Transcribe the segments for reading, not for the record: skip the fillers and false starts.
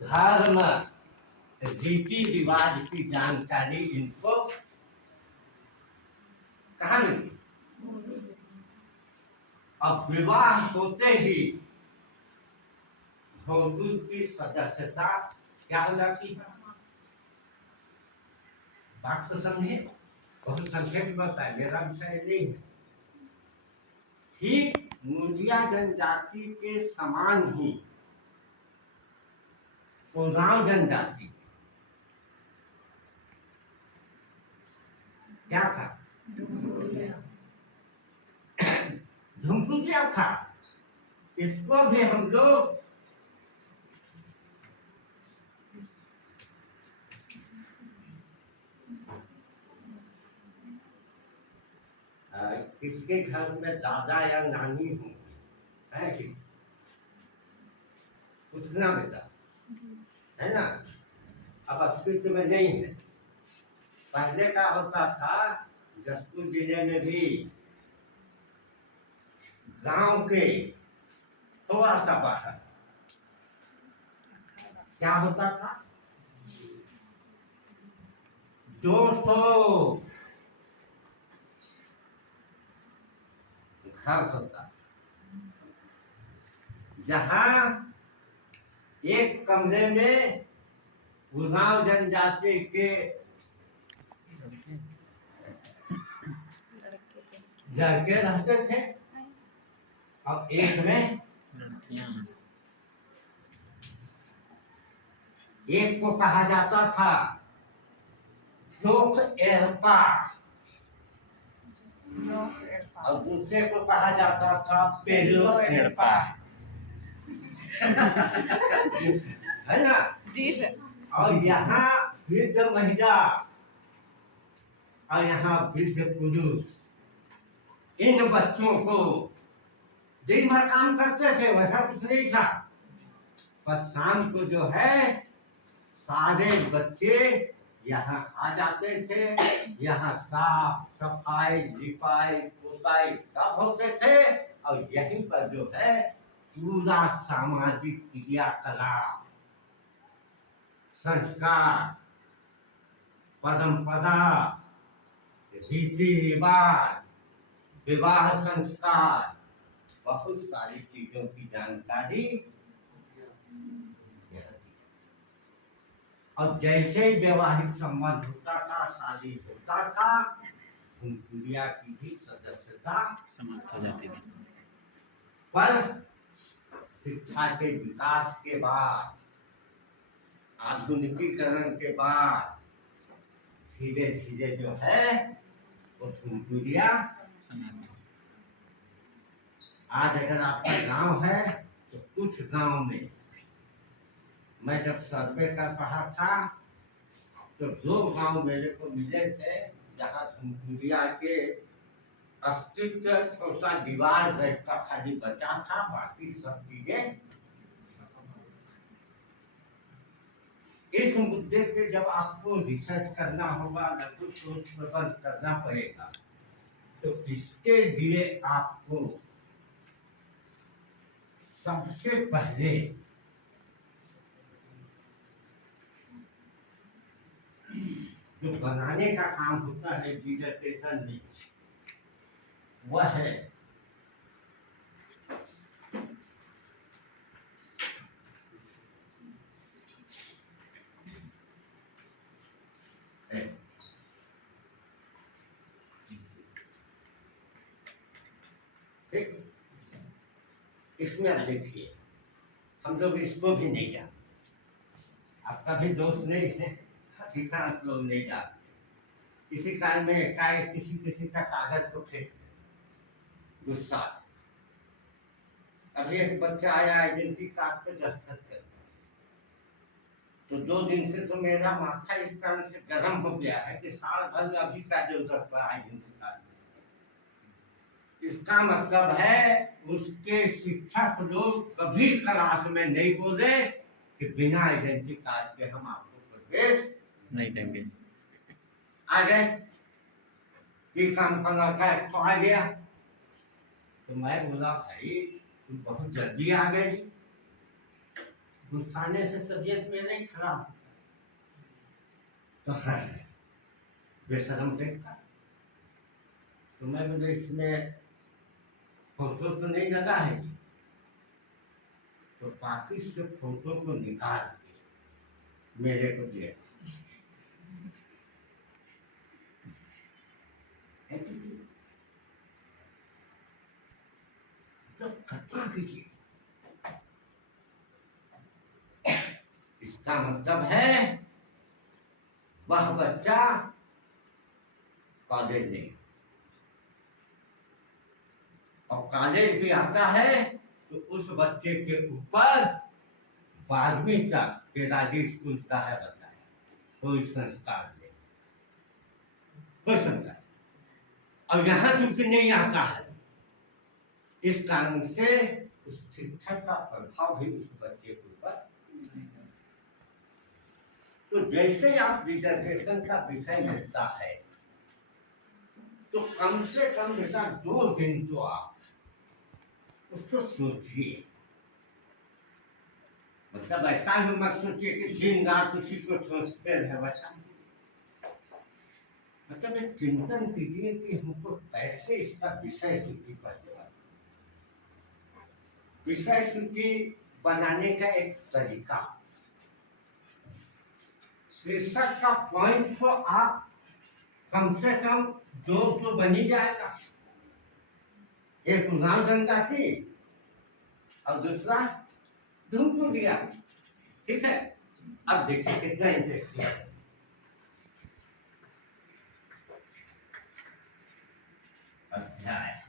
धर्म रीति रिवाज की जानकारी इनको कहाँ मिली। अब विवाह होते ही भौगोल की सदस्यता क्या हो जाती है। बात तो समझे, बहुत संक्षेप में बताए, मेरा विषय नहीं है। ठीक मुंजिया जनजाति के समान ही उरांव जनजाति क्या था, धुमकुचिया था। इसको भी हम लोग किसके घर में दादा या नानी होंगे, है कि उतना बेटा है ना। अब अस्तित्व में नहीं है। पहले का होता था, जसपुर जिले में भी गांव के थोड़ा सा बाहर क्या होता था, 200 घर होता, जहां एक कमरे में उरांव जनजाति के लड़के रहते थे और एक में लड़कियां। एक को कहा जाता था जोक एरपा और दूसरे को कहा जाता था पेलो एरपा है ना जी सर। और यहाँ वृद्ध महिला और यहाँ वृद्ध पुरुष इन बच्चों को दिन भर काम करते थे, वैसा कुछ नहीं था। पर शाम को जो है सारे बच्चे यहाँ आ जाते थे, यहाँ साफ सफाई लिपाई पुताई सब होते थे और यहीं पर जो है पूरा सामाजिक क्रियाकलाप, संस्कार, परंपरा, रीति रिवाज, विवाह संस्कार, बहुत सारी चीजों की जानकारी। अब जैसे ही वैवाहिक संबंध होता था, शादी होता था, दुनिया की भी सदस्यता समाप्त हो जाती थी। पर शिक्षा के विकास के बाद, आधुनिकीकरण के बाद धीरे धीरे जो है वो दुनिया समाप्त। आज अगर आपका गांव है तो कुछ गांव में मैं जब सर्वे कर रहा था तो 2 गांव मेरे को मिले थे जहाँ धुमकुरिया के अस्तित्व छोटा दीवार का खाली बचा था, बाकी सब चीजें। इस मुद्दे पे जब आपको रिसर्च करना होगा, लघु शोध प्रबंध करना पड़ेगा, तो इसके लिए आपको सबसे पहले जो बनाने का काम होता है डिसर्टेशन में, वह है ठीक। इसमें आप देखिए, हम लोग इसको भी नहीं जानते, आपका भी दोस्त नहीं है, अधिकांश लोग नहीं जानते। किसी कारण में एकाएक किसी किसी का कागज को फेंक गुस्सा, अभी एक बच्चा आया आइडेंटिटी कार्ड पे दस्तखत कर, तो 2 दिन से तो मेरा माथा इस कारण से गर्म हो गया है कि साल भर में अभी का जरूरत पड़ा आइडेंटिटी कार्ड। इसका मतलब है उसके शिक्षक लोग कभी क्लास में नहीं बोले कि बिना आइडेंटिटी कार्ड के हम आपको प्रवेश नहीं देंगे। आ गए कि काम का लड़का तो आ गया, तो मैं बोला भाई तुम बहुत जल्दी आ गए जी। गुस्साने से तबीयत मेरे ही खराब, तो हंस रहे, बेशरम देखा। तो मैं बोले इसमें फोटो तो नहीं लगा है जी। तो पाकिट से फोटो को निकाल के मेरे को दिया। तो कल्पना कीजिए, इसका मतलब है वह बच्चा कॉलेज नहीं, और कॉलेज भी आता है तो उस बच्चे के ऊपर 12वीं तक के राज्य स्कूल का है बताया, कोई संस्कार नहीं हो सकता है। और यहाँ चूंकि नहीं आता है, इस कारण से उस शिक्षक का प्रभाव भी उस बच्चे के ऊपर। तो जैसे आप रिजर्वेशन का विषय मिलता है, तो कम से कम बेटा 2 दिन तो आप उसको सोचिए। मतलब ऐसा भी मत सोचिए कि दिन रात उसी को सोचते रहे बच्चा। मतलब एक चिंतन कीजिए कि हमको कैसे इसका विषय सूची पढ़ने वाला, विषय सूची बनाने का एक तरीका। शीर्षक का पॉइंट तो आप कम से कम 2 तो बन ही जाएगा। एक उदाहरण थी और दूसरा ढूंढ को दिया, ठीक है। अब देखिए कितना इंटरेस्टिंग है। अध्याय,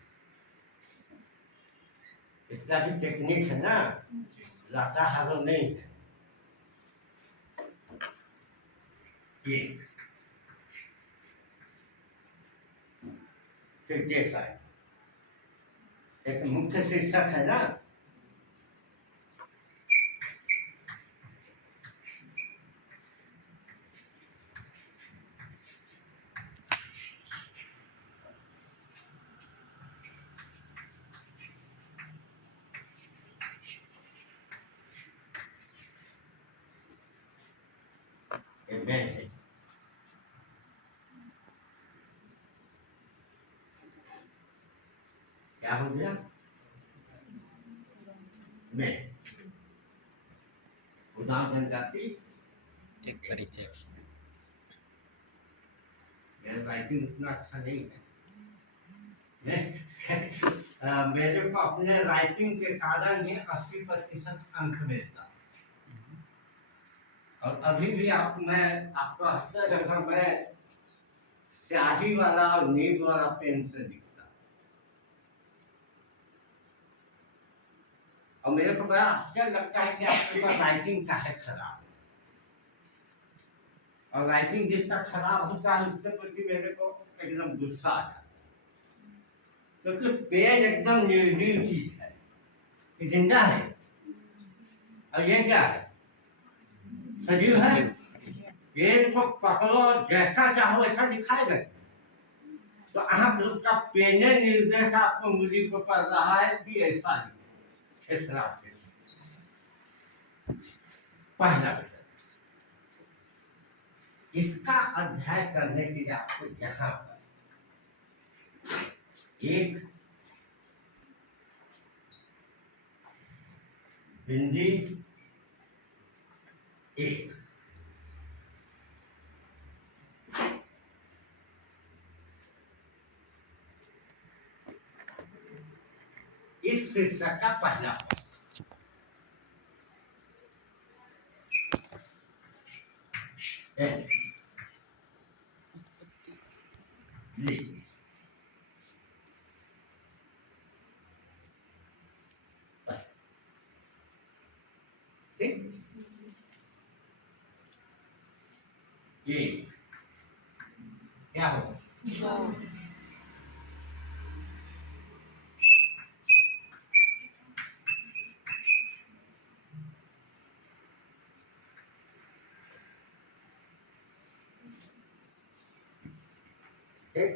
इतना भी टेक्निक है ना, लाचाहारो नहीं है। एक फिर जैसा है, एक मुख्य शीर्षक है ना, ये मैं है। क्या हो गया? मैं उदाहरण जाति एक परिचय। मेरा राइटिंग उतना अच्छा नहीं है। मेरे को अपने राइटिंग के कारण ही 80% अंक मिलता। और अभी भी मैं आपको हंसता रहूंगा, मैं स्याही वाला और नीब वाला पेन से लिखता। और मेरे को बड़ा आश्चर्य लगता है कि आपके पास राइटिंग का है खराब। और राइटिंग जिसका खराब होता है उसके प्रति मेरे को एकदम गुस्सा आ जाता है, क्योंकि पेन एकदम निर्जीव चीज है, ये जिंदा है। और ये क्या है? सजीव है। पेन को पकड़ो, जैसा चाहो वैसा दिखाएगा। तो आप लोग का पेन निर्देश आपको मुझी को पड़ रहा है कि ऐसा ही इस रास्ते। पहला इसका अध्याय करने के लिए आपको यहाँ पर एक बिंदी, एक इस शीर्षक का पहला ठीक, ये क्या हो? ठीक,